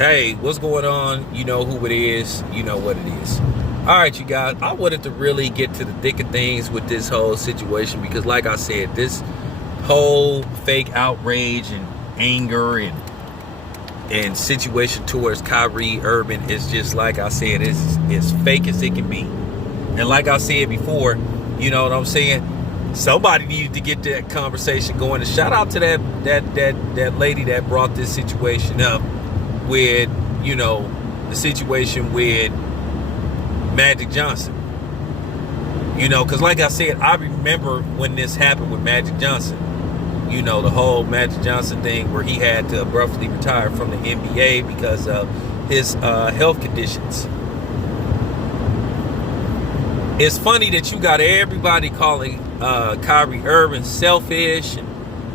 Hey, what's going on? You know who it is. You know what it is. All right, you guys. I wanted to really get to the thick of things with this whole situation because, like I said, this whole fake outrage and anger and situation towards Kyrie Irving is just, like I said, it's fake as it can be. And like I said before, you know what I'm saying? Somebody needed to get that conversation going. And shout out to that lady that brought this situation up with, you know, the situation with Magic Johnson. You know, because like I said, I remember when this happened with Magic Johnson. You know, the whole Magic Johnson thing where he had to abruptly retire from the NBA because of his health conditions. It's funny that you got everybody calling Kyrie Irving selfish and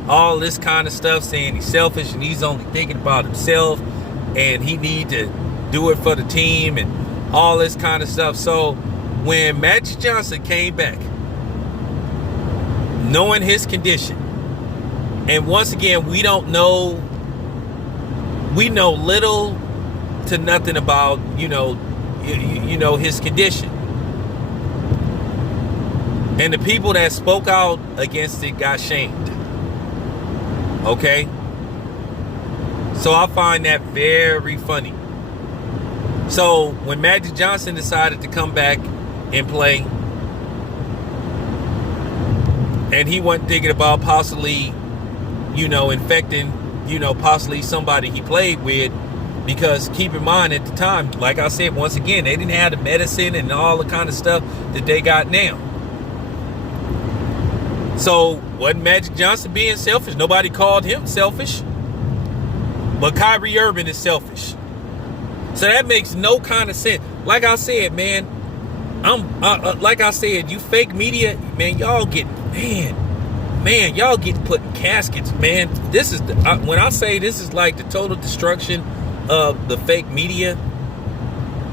all this kind of stuff, saying he's selfish and he's only thinking about himself and he need to do it for the team and all this kind of stuff. So when Magic Johnson came back, knowing his condition, and once again, we know little to nothing about, you know, his condition. And the people that spoke out against it got shamed. Okay? So I find that very funny. So when Magic Johnson decided to come back and play, and he wasn't thinking about possibly, you know, infecting, you know, possibly somebody he played with, because keep in mind at the time, like I said, once again, they didn't have the medicine and all the kind of stuff that they got now. So wasn't Magic Johnson being selfish? Nobody called him selfish. But Kyrie Irving is selfish. So that makes no kind of sense. Like I said, man, like I said, you fake media, man, y'all get put in caskets, man. This is when I say this is like the total destruction of the fake media.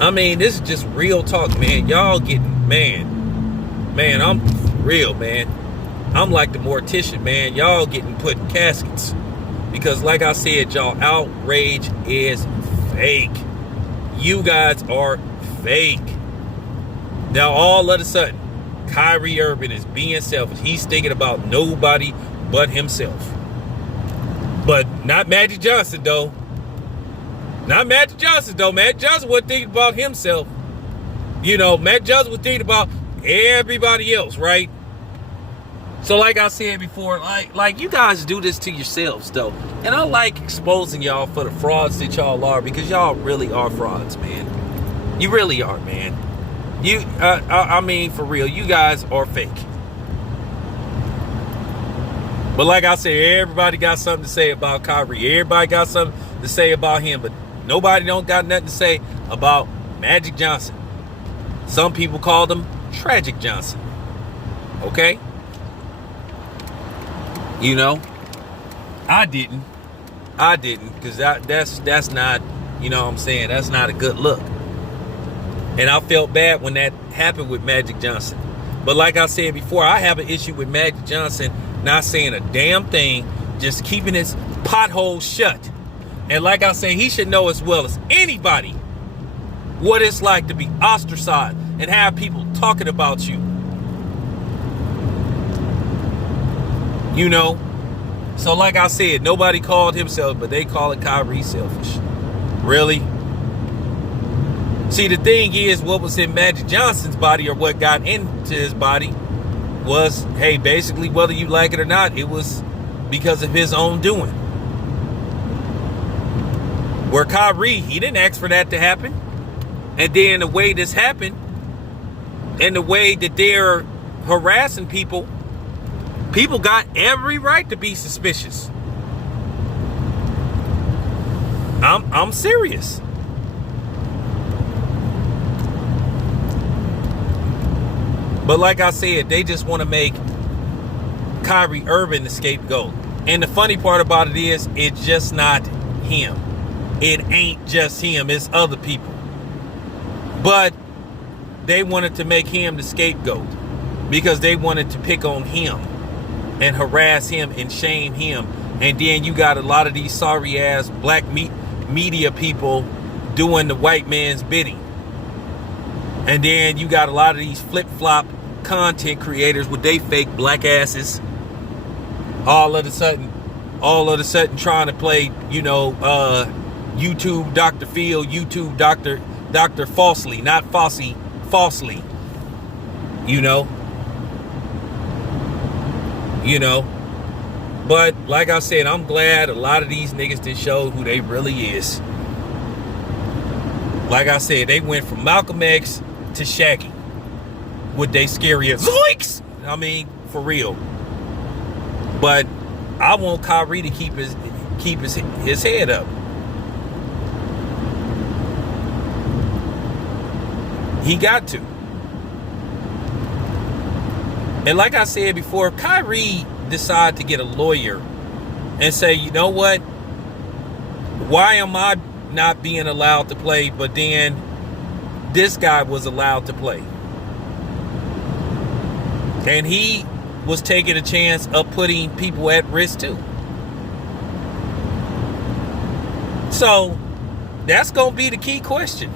I mean, this is just real talk, man. Y'all getting, man, I'm real, man. I'm like the mortician, man. Y'all getting put in caskets. Because like I said, y'all, outrage is fake. You guys are fake. Now, all of a sudden, Kyrie Irving is being selfish. He's thinking about nobody but himself. But not Magic Johnson, though. Not Magic Johnson, though. Magic Johnson wasn't thinking about himself. You know, Magic Johnson was thinking about everybody else, right? So like I said before, like you guys do this to yourselves, though. And I like exposing y'all for the frauds that y'all are, because y'all really are frauds, man. You really are, man. I mean, for real, you guys are fake. But like I said, everybody got something to say about Kyrie. Everybody got something to say about him, but nobody don't got nothing to say about Magic Johnson. Some people called him Tragic Johnson. Okay? You know, I didn't, because that's not, you know what I'm saying, that's not a good look. And I felt bad when that happened with Magic Johnson. But like I said before, I have an issue with Magic Johnson not saying a damn thing, just keeping his pothole shut. And like I say, he should know as well as anybody what it's like to be ostracized and have people talking about you. You know, so like I said, nobody called himself, but they call it Kyrie selfish. Really? See, the thing is, what was in Magic Johnson's body, or what got into his body, was, hey, basically, whether you like it or not, it was because of his own doing. Where Kyrie, he didn't ask for that to happen. And then the way this happened, and the way that they're harassing people, people got every right to be suspicious. I'm serious. But like I said, they just want to make Kyrie Irving the scapegoat. And the funny part about it is, it's just not him. It ain't just him, it's other people. But they wanted to make him the scapegoat because they wanted to pick on him and harass him and shame him. And then you got a lot of these sorry ass black media people doing the white man's bidding. And then you got a lot of these flip-flop content creators with they fake black asses all of a sudden trying to play, YouTube Dr. Phil, YouTube Dr. Falsely, not Fossey, falsely. But like I said, I'm glad a lot of these niggas did show who they really is. Like I said, they went from Malcolm X to Shaggy with they scary zoinks. I mean, for real. But I want Kyrie to keep his head up. He got to. And like I said before, if Kyrie decide to get a lawyer and say, you know what? Why am I not being allowed to play, but then this guy was allowed to play? And he was taking a chance of putting people at risk too. So that's going to be the key question.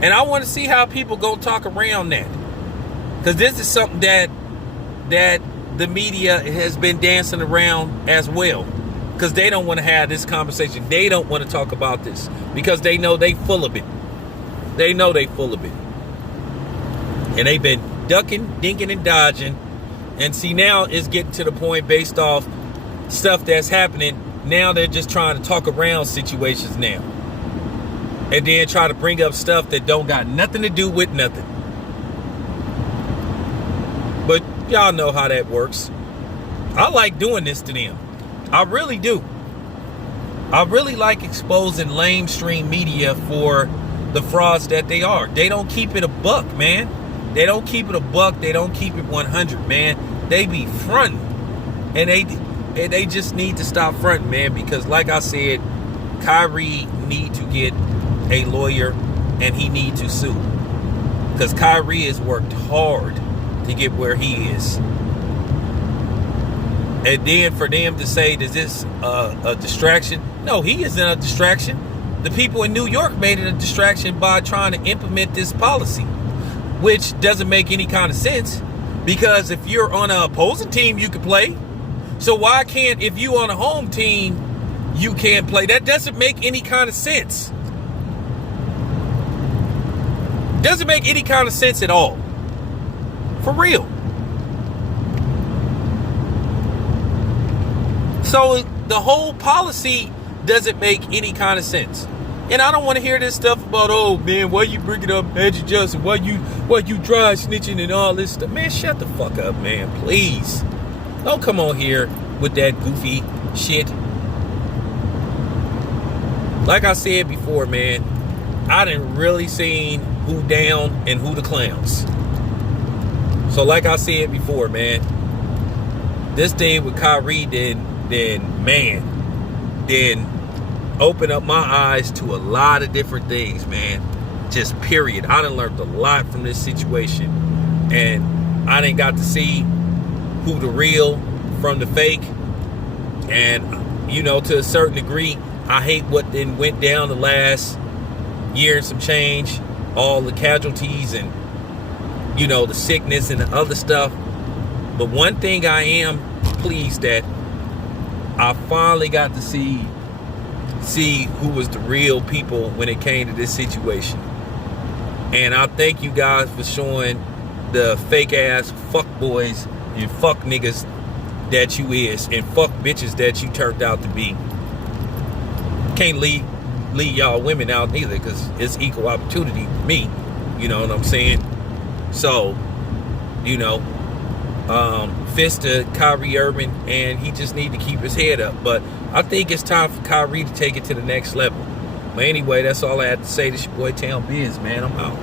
And I want to see how people go talk around that. Because this is something that the media has been dancing around as well. Because they don't want to have this conversation. They don't want to talk about this. Because they know they full of it. They know they full of it. And they've been ducking, dinking, and dodging. And see, now it's getting to the point based off stuff that's happening. Now they're just trying to talk around situations now. And then try to bring up stuff that don't got nothing to do with nothing. But y'all know how that works. I like doing this to them. I really do. I really like exposing lamestream media for the frauds that they are. They don't keep it a buck, man. They don't keep it a buck. They don't keep it 100, man. They be fronting. And they just need to stop fronting, man. Because like I said, Kyrie need to get a lawyer and he need to sue. Because Kyrie has worked hard to get where he is. And then for them to say, is this a distraction? No, he isn't a distraction. The people in New York made it a distraction by trying to implement this policy, which doesn't make any kind of sense. Because if you're on an opposing team, you can play. So why can't, if you on a home team, you can't play? That doesn't make any kind of sense. Doesn't make any kind of sense at all. For real. So the whole policy doesn't make any kind of sense. And I don't want to hear this stuff about, oh man, why you bringing up Magic Johnson? Why you dry snitching and all this stuff? Man, shut the fuck up, man, please. Don't come on here with that goofy shit. Like I said before, man, I done really seen who down and who the clowns. So like I said before, man, this thing with Kyrie then opened up my eyes to a lot of different things, man. Just period. I done learned a lot from this situation. And I done got to see who the real from the fake. And, to a certain degree, I hate what then went down the last year and some change. All the casualties and, the sickness and the other stuff. But one thing I am pleased that I finally got to see who was the real people when it came to this situation. And I thank you guys for showing the fake ass fuck boys and fuck niggas that you is and fuck bitches that you turned out to be. Can't leave y'all women out neither, because it's equal opportunity for me. You know what I'm saying? So, fist to Kyrie Irving, and he just need to keep his head up. But I think it's time for Kyrie to take it to the next level. But anyway, that's all I had to say. This your boy Town Biz, man. I'm out.